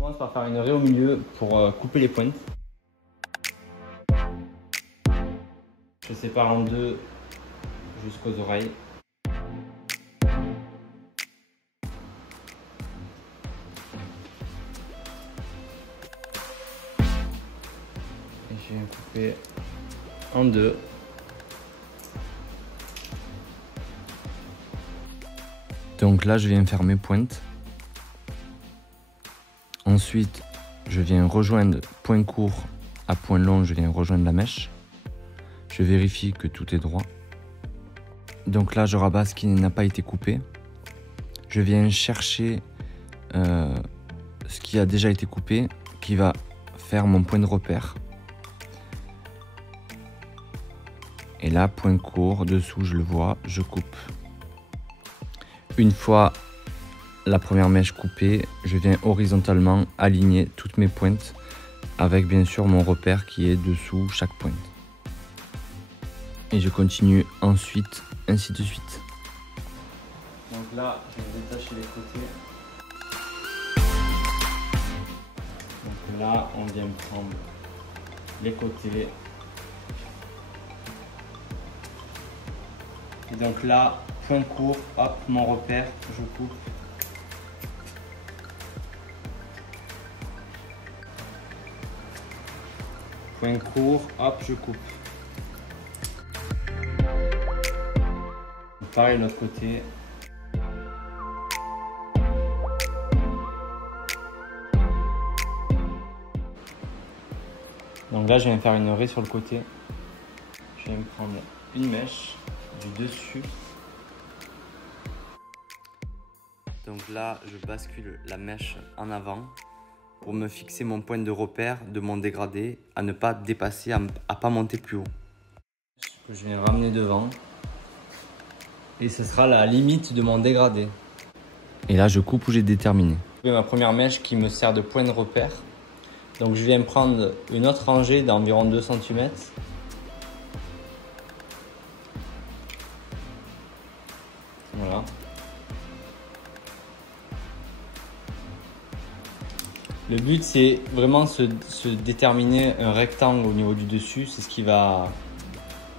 commence par faire une raie au milieu pour couper les pointes. Je sépare en deux jusqu'aux oreilles. Et je viens couper en deux. Donc là, je viens faire mes pointes. Ensuite, je viens rejoindre point court à point long, je viens rejoindre la mèche. Je vérifie que tout est droit. Donc là, je rabats ce qui n'a pas été coupé. Je viens chercher ce qui a déjà été coupé, qui va faire mon point de repère. Et là, point court, dessous, je le vois, je coupe. Une fois la première mèche coupée, je viens horizontalement aligner toutes mes pointes avec bien sûr mon repère qui est dessous chaque pointe. Et je continue ensuite, ainsi de suite. Donc là, je vais détacher les côtés. Donc là, on vient prendre les côtés. Et donc là, point court, hop, mon repère, je coupe. Point court, hop, je coupe. Pareil l'autre côté. Donc là, je viens faire une raie sur le côté. Je viens prendre une mèche du dessus. Donc là, je bascule la mèche en avant pour me fixer mon point de repère de mon dégradé, à ne pas dépasser, à pas monter plus haut. Que je viens ramener devant. Et ce sera la limite de mon dégradé. Et là, je coupe où j'ai déterminé. J'ai ma première mèche qui me sert de point de repère. Donc je viens prendre une autre rangée d'environ 2 cm. Voilà. Le but, c'est vraiment se déterminer un rectangle au niveau du dessus. C'est ce qui va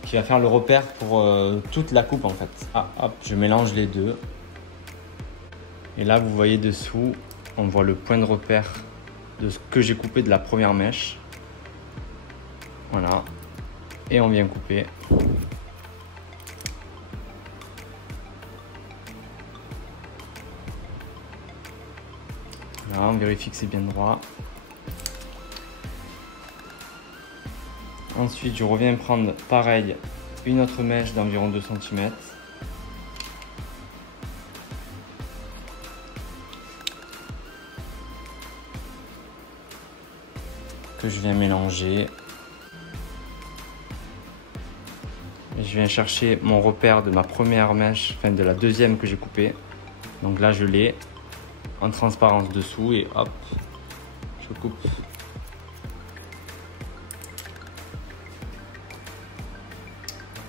faire le repère pour toute la coupe en fait. Ah, hop, je mélange les deux. Et là, vous voyez dessous, on voit le point de repère de ce que j'ai coupé de la première mèche. Voilà. Et on vient couper. Là, on vérifie que c'est bien droit. Ensuite, je reviens prendre pareil une autre mèche d'environ 2 cm. Que je viens mélanger. Et je viens chercher mon repère de ma première mèche, enfin de la deuxième que j'ai coupée. Donc là, je l'ai en transparence dessous et hop, je coupe.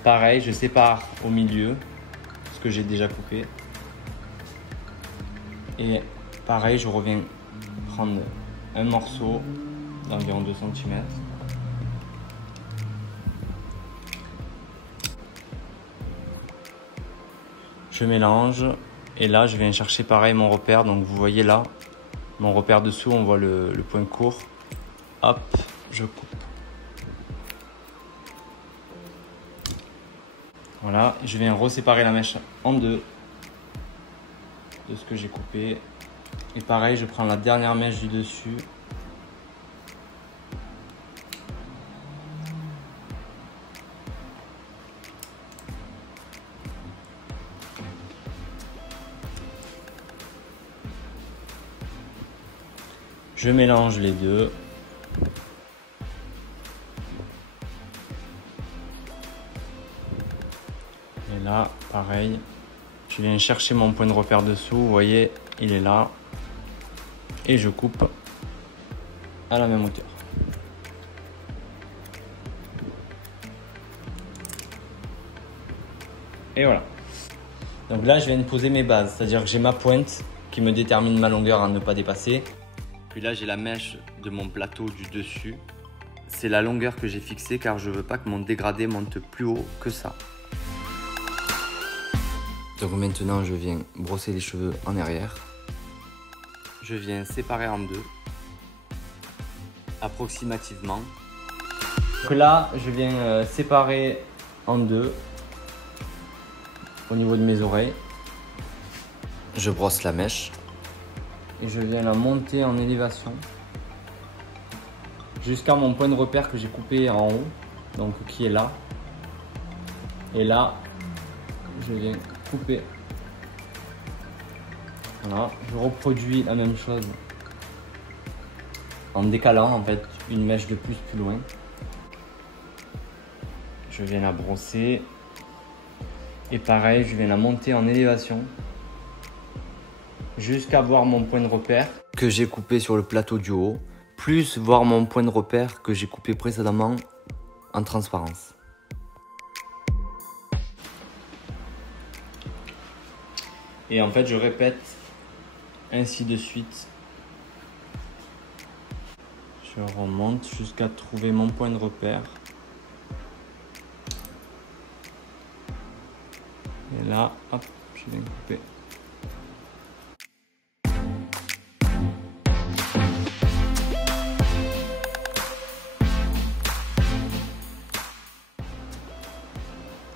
Pareil, je sépare au milieu ce que j'ai déjà coupé. Et pareil, je reviens prendre un morceau d'environ 2 cm. Je mélange et là je viens chercher pareil mon repère. Donc vous voyez là, mon repère dessous, on voit le point court. Hop, je coupe. Voilà, je viens reséparer la mèche en deux de ce que j'ai coupé. Et pareil, je prends la dernière mèche du dessus. Je mélange les deux. Et là, pareil, je viens chercher mon point de repère dessous. Vous voyez, il est là. Et je coupe à la même hauteur. Et voilà. Donc là, je viens de poser mes bases. C'est-à-dire que j'ai ma pointe qui me détermine ma longueur à ne pas dépasser. Puis là, j'ai la mèche de mon plateau du dessus. C'est la longueur que j'ai fixée car je veux pas que mon dégradé monte plus haut que ça. Donc maintenant, je viens brosser les cheveux en arrière. Je viens séparer en deux, approximativement. Donc là, je viens séparer en deux au niveau de mes oreilles. Je brosse la mèche et je viens la monter en élévation jusqu'à mon point de repère que j'ai coupé en haut, donc qui est là. Et là, je viens couper. Voilà, je reproduis la même chose en décalant en fait une mèche de plus loin. Je viens la brosser et pareil, je viens la monter en élévation jusqu'à voir mon point de repère que j'ai coupé sur le plateau du haut, plus voir mon point de repère que j'ai coupé précédemment en transparence. Et en fait, je répète ainsi de suite. Je remonte jusqu'à trouver mon point de repère. Et là, hop, je viens couper.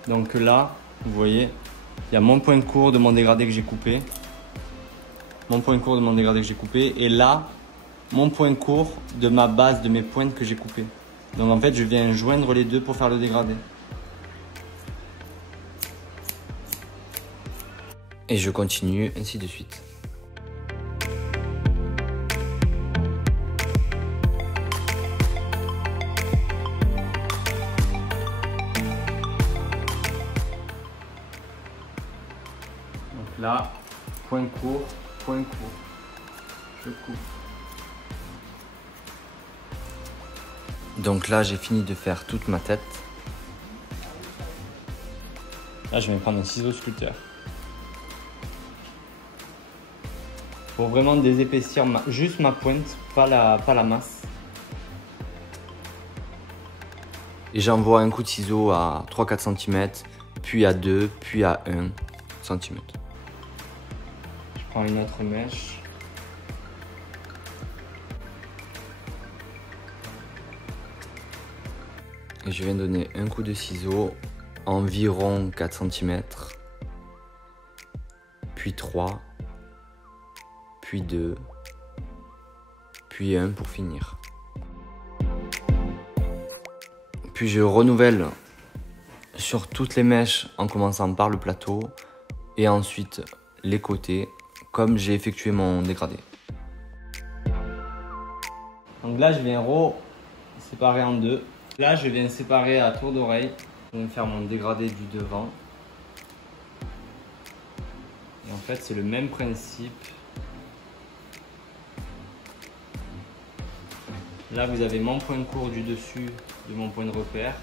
Donc là, vous voyez, il y a mon point court de mon dégradé que j'ai coupé. Mon point court de mon dégradé que j'ai coupé. Et là, mon point court de ma base de mes pointes que j'ai coupées. Donc en fait, je viens joindre les deux pour faire le dégradé. Et je continue ainsi de suite. Donc là, point court, je coupe. Donc là, j'ai fini de faire toute ma tête. Là, je vais prendre un ciseau sculpteur. Pour vraiment désépaissir juste ma pointe, pas la masse. Et j'envoie un coup de ciseau à 3-4 cm, puis à 2, puis à 1 cm. Je prends une autre mèche. Et je viens donner un coup de ciseau, environ 4 cm, puis 3, puis 2, puis 1 pour finir. Puis je renouvelle sur toutes les mèches en commençant par le plateau et ensuite les côtés comme j'ai effectué mon dégradé. Donc là je viens séparer en deux. Là je viens séparer à tour d'oreille. Je viens faire mon dégradé du devant. Et en fait c'est le même principe. Là, vous avez mon point court du dessus de mon point de repère.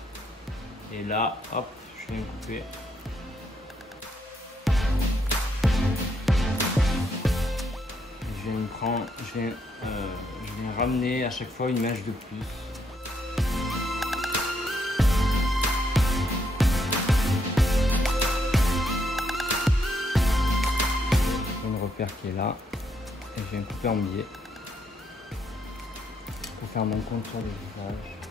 Et là, hop, je viens couper. Je viens ramener à chaque fois une mèche de plus. Point de repère qui est là. Et je viens couper en biais. Pour faire mon contour du visage.